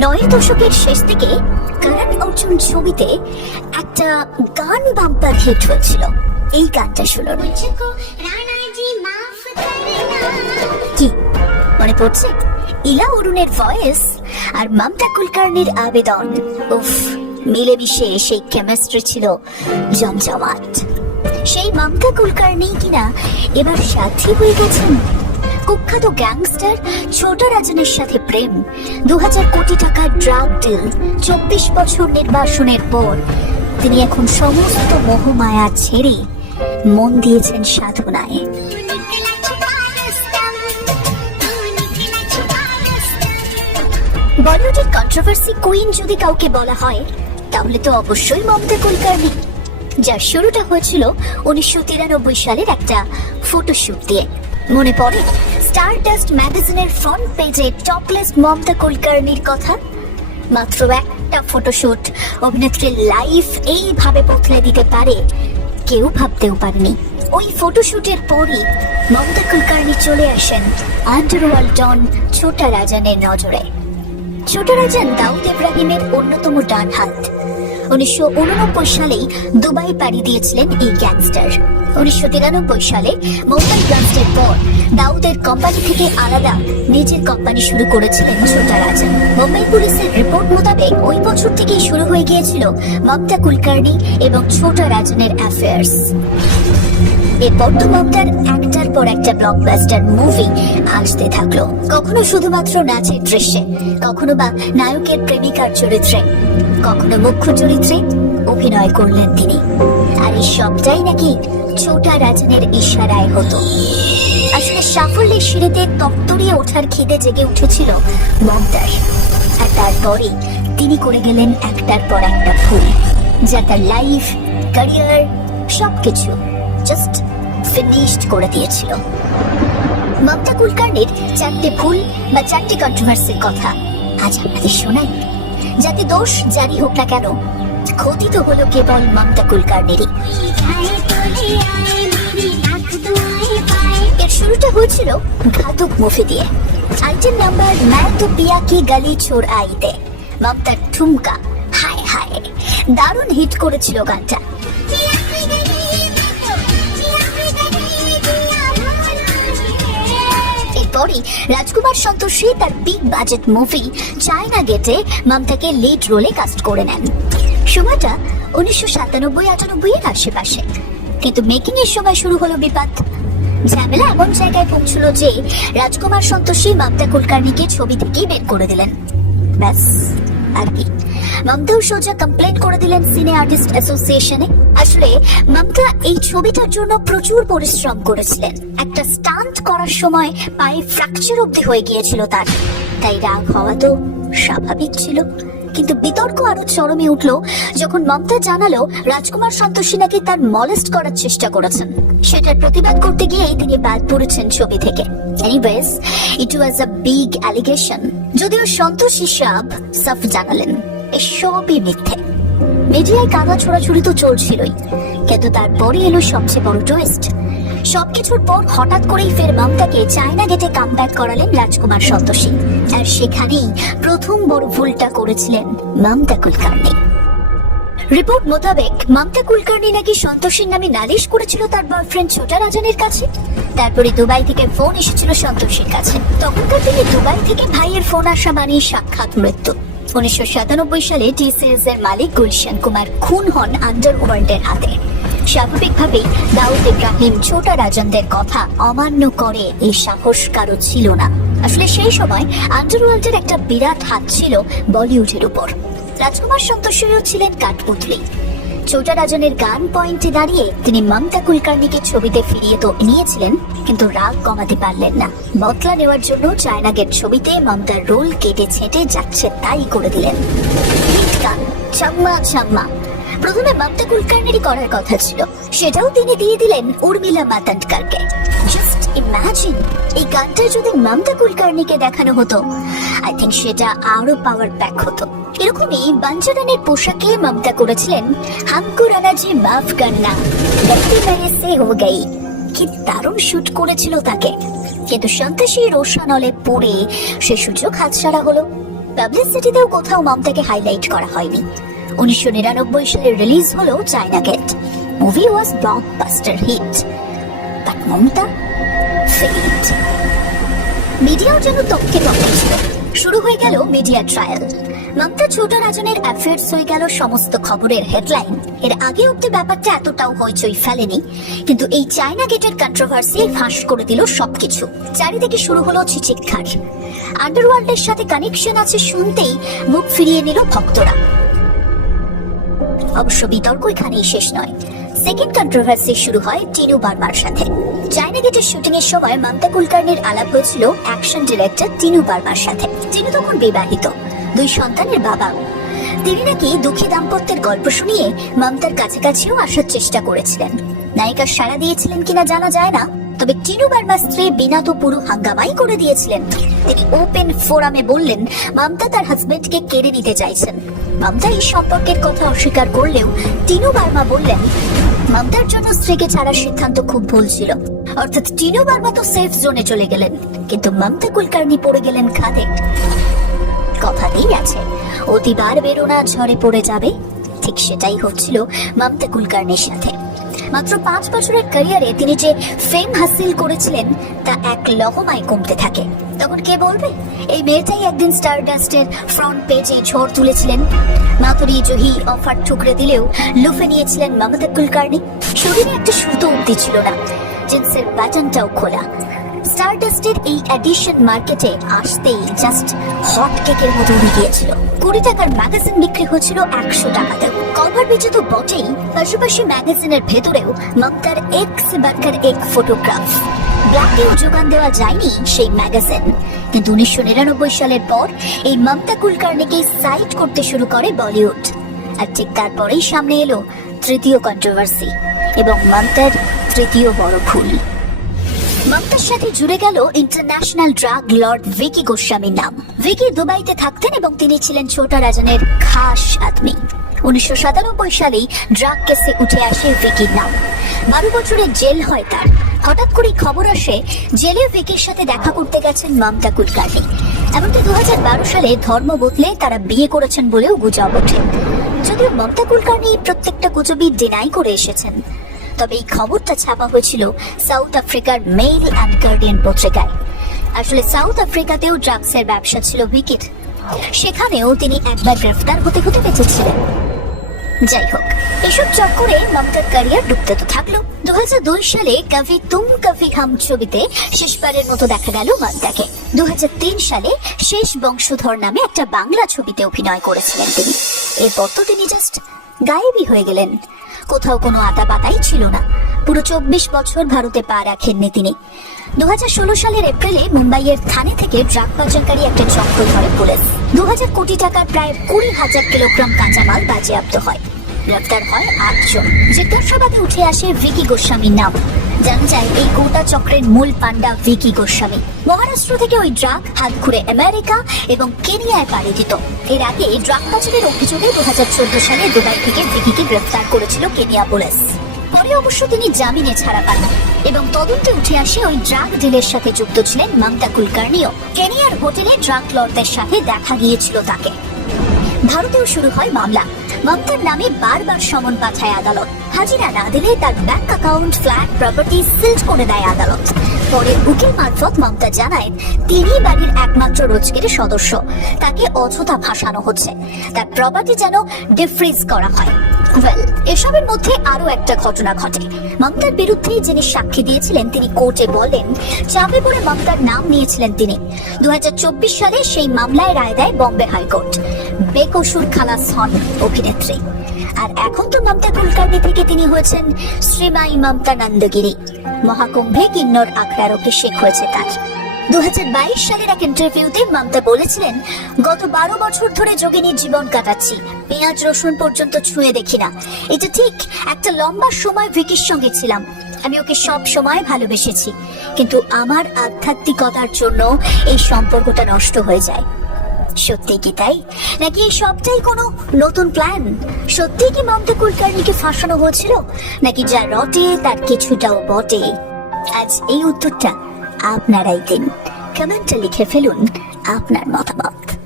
নয়ের দশকের শেষ থেকে কারণ অর্জুন ছবিতে একটা গান বাম্পার হিট হয়েছিল। এই গানটা শুনুন। কি? মনে পড়ছে? ইলা অরুণের ভয়েস আর মামতা কুলকার্নির আবেদন। উফ, মিলেমিশে সেই কেমিস্ট্রি ছিল জমজমাট। সেই মামতা কুলকার্নি কিনা এবার সাথী হয়ে গেছেন কুখ্যাত গ্যাংস্টার ছোট রাজনের সাথে প্রেম। দু কোটি টাকার ড্রাগ ডিল, চব্বিশ বছর নির্বাসনের পর তিনি এখন সমস্ত মোহমায়া ছেড়ে মন দিয়েছেন সাধনায়। বলিউডের কন্ট্রোভার্সি কুইন যদি কাউকে বলা হয়, তাহলে তো অবশ্যই মমতা কুলকার্নি যার শুরুটা হয়েছিল উনিশশো তিরানব্বই সালের একটা ফটোশ্যুট দিয়ে। মনে পড়ে? স্টার ডাস্ট ম্যাগাজিনের ফ্রন্ট পেজে টপলেস মমতা কুলকার্নির কথা। মাত্র একটা ফটোশুট অভিনেত্রীর লাইফ এইভাবে বদলে দিতে পারে, কেউ ভাবতেও পারেনি। ওই ফটোশুটের পরই মমতা কুলকার্নি চলে আসেন আন্ডারওয়ার্ল্ড ডন ছোটা রাজানের নজরে। ছোট রাজান দাউদ ইব্রাহিমের অন্যতম ডান হাত উনিশশো উননব্বই সালেই দুবাই পাড়ি দিয়েছিলেন এই গ্যাংস্টার। উনিশশো তিরানব্বই সালে মুম্বাই ব্লাস্টের পর দাউদের কোম্পানি থেকে আলাদা নিজের কোম্পানি শুরু করেছিলেন ছোটা রাজান মুম্বাই পুলিশের রিপোর্ট মোতাবেক ওই বছর থেকেই শুরু হয়ে গিয়েছিল মমতা কুলকার্নি এবং ছোটা রাজনের অ্যাফেয়ার্স এরপর তো মমতার একটার পর একটা ব্লকবাস্টার মুভি আসতে থাকল। কখনো শুধুমাত্র নাচের দৃশ্যে, কখনো বা নায়কের প্রেমিকার চরিত্রে, কখনো মুখ্য চরিত্রে অভিনয় করলেন তিনি। আর এই সবটাই নাকি ছোটা রাজনের ইশারায় হতো। আসলে সাফল্যের সিঁড়িতে তত্তরিয়ে ওঠার খিদে জেগে উঠেছিল মমতার। আর তারপরে তিনি করে গেলেন একটার পর একটা ভুল, যা তার লাইফ ক্যারিয়ার সবকিছু। জাস্ট ফিনিশড করে দিয়েছিল। মমতা কুলকার্নির চারটে ভুল বা চারটে কন্ট্রোভার্সির কথা আজ আপনাদের শোনাই। যাতে দোষ জারি হোক না কেন ক্ষতি তো হলো কেবল মমতা কুলকার্নিরই। এর শুরুটা হয়েছিল ঘাতক মুভি দিয়ে। আইটেম নাম্বার ম্যাঁ তো পিয়া কি গালি ছোড় আইতে। মমতার ঠুমকা হায় হায়, দারুণ হিট করেছিল গানটা। এরপরই রাজকুমার সন্তোষী তার বিগ বাজেট মুভি চায়না গেটে মমতাকে লিড রোলে কাস্ট করে নেন। সময়টা উনিশশো সাতানব্বই, আটানব্বই এর আশেপাশে। কিন্তু মেকিং এর সময় শুরু হলো বিপাদ। ঝামেলা এমন জায়গায় পৌঁছলো যে রাজকুমার সন্তোষী মমতা কুলকার্নিকে ছবি থেকেই বের করে দিলেন। ব্যাস, আর কি। মমতাও সোজা কমপ্লেন করে দিলেন সিনে আর্টিস্ট অ্যাসোসিয়েশনে আসলে মমতা এই ছবিটার জন্য প্রচুর পরিশ্রম করেছিলেন। একটা স্টান্ট করার সময় পায়ে ফ্র্যাকচার অবধি হয়ে গিয়েছিল তার। তাই রাগ হওয়া তো স্বাভাবিক ছিল। কিন্তু বিতর্ক আরও চরমে উঠল যখন মমতা জানালো রাজকুমার সন্তোষী নাকি তার মলেস্ট করার চেষ্টা করেছেন। সেটার প্রতিবাদ করতে গিয়েই তিনি বাদ পড়েছেন ছবি থেকে। Anyways it was a big allegation যদিও সন্তোষী সাব সাফ জানালেন। এসবই মিথ্যে। মিডিয়ায় কাদা ছোড়াছুড়ি তো চলছিলই, কিন্তু তারপরে এলো সবচেয়ে বড় টুইস্ট সবকিছুর পর হঠাৎ করেই ফের মমতাকে চায়না গেটে কামব্যাক করালেন রাজকুমার সন্তোষী, আর সেখানেই প্রথম বড় ভুলটা করেছিলেন মমতা কুলকার্নি রিপোর্ট মোতাবেক মমতা কুলকার্নি নাকি সন্তোষীর নামে নালিশ করেছিল তার বয়ফ্রেন্ড ছোটা রাজনের কাছে? তারপরে দুবাই থেকে ফোন এসেছিল সন্তোষীর কাছে। তখনকার দিনে দুবাই থেকে ভাইয়ের ফোন আসা মানেই সাক্ষাৎ মৃত্যু। উনিশশো সাতানব্বই সালে টি সিরিজ এর মালিক গুলশান কুমার খুন হন আন্ডারওয়ার্ল্ডের হাতে। স্বাভাবিকভাবেই দাউদ ইব্রাহিম ছোটা রাজনদের কথা অমান্য করে, এই সাহস কারও ছিল না। আসলে সেই সময় আন্ডারওয়ার্ল্ডের একটা বিরাট হাত ছিল বলিউডের উপর। রাজকুমার সন্তোষীও ছিলেন কাঠপুতলি ছোটা রাজনের গান পয়েন্টে দাঁড়িয়ে তিনি মমতা কুলকার্নিকে ছবিতে ফিরিয়ে তো নিয়েছিলেন, কিন্তু রাগ কমাতে পারলেন না। বদলা নেওয়ার জন্য চায়না গেট ছবিতে মমতার রোল কেটে ছেটে যাচ্ছে, তাই করে দিলেন। চাম্মা চাম্মা। প্রথমে মমতা কুলকার্নিরই করার কথা ছিল, সেটাও তিনি দিয়ে দিলেন উর্মিলা মাতান্ডকারকে। ইমাজিন এই গানটা যদি মমতা কুলকার্নিকে দেখানো হতো আই থিঙ্ক সেটা আরও পাওয়ার প্যাক হতো। এরকমই বাঞ্চারানের পোশাকে মমতা করেছিলেন হামকো রানা জি মাফ গলতি মেরে সে হো গই। কি দারুণ শুট করেছিল তাকে। কিন্তু সন্ত্রাসী রোশানলে পড়ে সে সুযোগ হাতছাড়া হলো। পাবলিসিটিতেও কোথাও মমতাকে হাইলাইট করা হয়নি। উনিশশো নিরানব্বই সালে রিলিজ হলো China Gate. Movie was blockbuster hit but Mamta fate মিডিয়াও যেন তককে তককে শুরু হয়ে গেল মিডিয়া ট্রায়াল মমতা ছোট রাজনের অ্যাফেয়ার্স হয়ে গেল সমস্ত খবরের হেডলাইন এর আগে অব্দি ব্যাপারটা এতটাও হইচই ফেলেনি, কিন্তু এই চায়না গেটের কন্ট্রোভার্সি ফাঁস করে দিল সবকিছু। চারিদিকে শুরু হলো চিচিৎকার আন্ডারওয়ার্ল্ডের সাথে কানেকশন আছে শুনতেই মুখ ফিরিয়ে নিল ভক্তরা। অবশ্য বিতর্ক এখানেই শেষ নয়। সেকেন্ড কন্ট্রোভার্সি শুরু হয় টিনু বার্মার সাথে। চায়না গেটের শুটিং এর সময় মমতা কুলকার্নির আলাপ হয়েছিল অ্যাকশন ডিরেক্টর টিনু বার্মার সাথে। টিনু তখন বিবাহিত, দুই সন্তানের বাবা। তিনি নাকি দুঃখী দাম্পত্যের গল্প শুনিয়ে মমতার কাছাকাছিও আসার চেষ্টা করেছিলেন। নায়িকা সাড়া দিয়েছিলেন কিনা জানা যায় না। তবে টিনু বার্মার স্ত্রী বিনা তো পুরো হাঙ্গামাই করে দিয়েছিলেন। তিনি ওপেন ফোরামে বললেন, মমতা তার হাজবেন্ডকে কেড়ে নিতে চাইছেন। মমতা এই সম্পর্কের কথা অস্বীকার করলেও টিনু বার্মা বললেন, মমতার জন্য স্ত্রীকে ছাড়ার সিদ্ধান্ত খুব ভুল ছিল। অর্থাৎ টিনু বার্মা তো সেফ জোনে চলে গেলেন। কিন্তু মমতা কুলকার্নি পড়ে গেলেন খাদে। কথাতেই আছে, অতিবার বেরোনা ঝড়ে পড়ে যাবে। ঠিক সেটাই হচ্ছিল মমতা কুলকার্নির সাথে। মাত্র পাঁচ বছরের ক্যারিয়ারে তিনি যে ফেম হাসিল করেছিলেন, তা এক লহমায় কমতে থাকে। তখন কে বলবে? এই মেয়েটাই একদিন স্টারডাস্টের ফ্রন্ট পেজে ঝড় তুলেছিলেন। মাথুরি জহি, অফার ঠুকরে দিলেও লুফে নিয়েছিলেন মমতা কুলকার্নি। শরীরে একটা সুতো অব্দি ছিল না। জিন্সের বাটনটাও খোলা। স্টারডাস্টের এই এডিশন মার্কেটে আসতেই জাস্ট হট কেকের মতো উড়ে গিয়েছিল। কুড়ি টাকার ম্যাগাজিন বিক্রি হয়েছিল একশো টাকাতেও। কভার পেজে তো বটেই, পাশাপাশি ম্যাগাজিনের ভেতরেও মমতার এক্স বার্কার এক ফটোগ্রাফ ব্ল্যাকেও যোগান দেওয়া যায়নি সেই ম্যাগাজিন কিন্তু উনিশশো নিরানব্বই সালের পর এই মমতা কুলকার্নিকে সাইট করতে শুরু করে বলিউড। আর ঠিক তারপরেই সামনে এলো তৃতীয় কন্ট্রোভার্সি এবং মমতার তৃতীয় বড় ভুল। মমতার সাথে জুড়ে গেল ইন্টারন্যাশনাল ড্রাগ লর্ড ভিকি গোস্বামীর নাম। ভিকি দুবাইতে থাকতেন এবং তিনি ছিলেন ছোটা রাজনের খাস আদমি। উনিশশো সাতানব্বই সালেই ড্রাগ কেসে উঠে আসে ভিকির নাম। বারো বছরের জেল হয় তার। হঠাৎ করে খবর আসে, জেলে ভিকির সাথে দেখা করতে গেছেন মমতা কুলকার্নি। এমনকি দু হাজার বারো সালে ধর্ম বদলে তারা বিয়ে করেছেন বলেও গুজব ওঠে। যদিও মমতা কুলকার্নি প্রত্যেকটা গুজবই ডিনাই করে এসেছেন। তবে এই খবরটা ছাপা হয়েছিল সাউথ আফ্রিকার মেইল অ্যান্ড গার্ডিয়ান পত্রিকায়। আসলে সাউথ আফ্রিকাতেও ড্রাগসের ব্যবসা ছিল উইকেট সেখানেও তিনি একবার গ্রেফতার হতে হতে বেঁচেছিলেন। যাই হোক, এসব চক্করে মমতার ক্যারিয়ার ডুবতে তো থাকল। দু দুই সালে কভি তুম কভি হাম ছবিতে শেষবারের মতো দেখা গেল মমতাকে দু সালে শেষ বংশধর নামে একটা বাংলা ছবিতে অভিনয় করেছিলেন তিনি। এরপর তো তিনি জাস্ট গায়েবই হয়ে গেলেন। কোথাও কোনো আতা পাতাই ছিল না। পুরো চব্বিশ বছর ভারতে পা রাখেননি তিনি। দু হাজার ষোলো সালের এপ্রিলে মুম্বাইয়ের থানে থেকে ড্রাগ পাচারকারী একটা চক্র ধরে পুলিশ। দু হাজার কোটি টাকার প্রায় কুড়ি হাজার কিলোগ্রাম কাঁচামাল বাজেয়াপ্ত হয়। গ্রেফতার হয় আটজন। জিজ্ঞাসাবাদে উঠে আসে ভিকি গোস্বামীর নাম। জানা যায়, এই গোটা চক্রের মূল পান্ডা ভিকি গোস্বামী। মহারাষ্ট্র থেকে ওই ড্রাগ হাত ঘুরে আমেরিকা এবং কেনিয়ায় পাড়ি দিত। এর আগে ড্রাগ পাচারের অভিযোগে দুহাজার চোদ্দ সালে দুবাই থেকে ভিকিকে গ্রেফতার করেছিল কেনিয়া পুলিশ। পরে অবশ্য তিনি জামিনে ছাড়া পান এবং তদন্তে উঠে আসে ওই ড্রাগ ডিলের সাথে যুক্ত ছিলেন মামতা কুলকার্নিও। কেনিয়ার হোটেলে ড্রাগ লর্ডদের সাথে দেখা গিয়েছিল তাকে। ভারতেও শুরু হয় মামলা। মমতার নামে বারবার সমন পাঠায় আদালত। হাজিরা না দিলে তার bank account flat property sealed করে দেয় আদালত। পরে উকিল মারফত মমতা জানায় তিনি বাড়ির একমাত্র রোজগের সদস্য। তাকে অযথা ভাসানো হচ্ছে। তার প্রপার্টি যেন ডিফ্রিজ করা হয়। ওয়েল এসবের মধ্যে আরও একটা ঘটনা ঘটে। মমতার বিরুদ্ধে যিনি সাক্ষী দিয়েছিলেন, তিনি কোর্টে বলেন, চাপে পড়ে মমতার নাম নিয়েছিলেন তিনি। দু হাজার চব্বিশ সালে সেই মামলায় রায় দেয় বম্বে হাইকোর্ট। বেকসুর খালাস হন অভিনেত্রী। আর এখন তো মমতা কুলকার্নি থেকে তিনি হয়েছেন শ্রীমাই মমতা নন্দগিরি। মহাকুম্ভে কিন্নর আখড়ার অভিষেক হয়েছে তার। দু সালের এক ইন্টারভিউতে মমতা বলেছিলেন, গত বারো বছর ধরে যোগিনীর জীবন কাটাচ্ছি। পেঁয়াজ রসুন পর্যন্ত ছুঁয়ে দেখি না। এটা ঠিক একটা লম্বা সময় ভিকির সঙ্গে ছিলাম। আমি ওকে সব সময় ভালোবেসেছি। কিন্তু আমার আধ্যাত্মিকতার জন্য এই সম্পর্কটা নষ্ট হয়ে যায়। সত্যি কি তাই? নাকি এই সবটাই কোনো নতুন প্ল্যান সত্যি কি মমতা কুলকার্নিকে ফাঁসানো হয়েছিল? নাকি যা রটে, তার কিছুটাও বটে? আজ এই উত্তরটা আপনারাই দিন। কমেন্টে লিখে ফেলুন আপনার মতামত।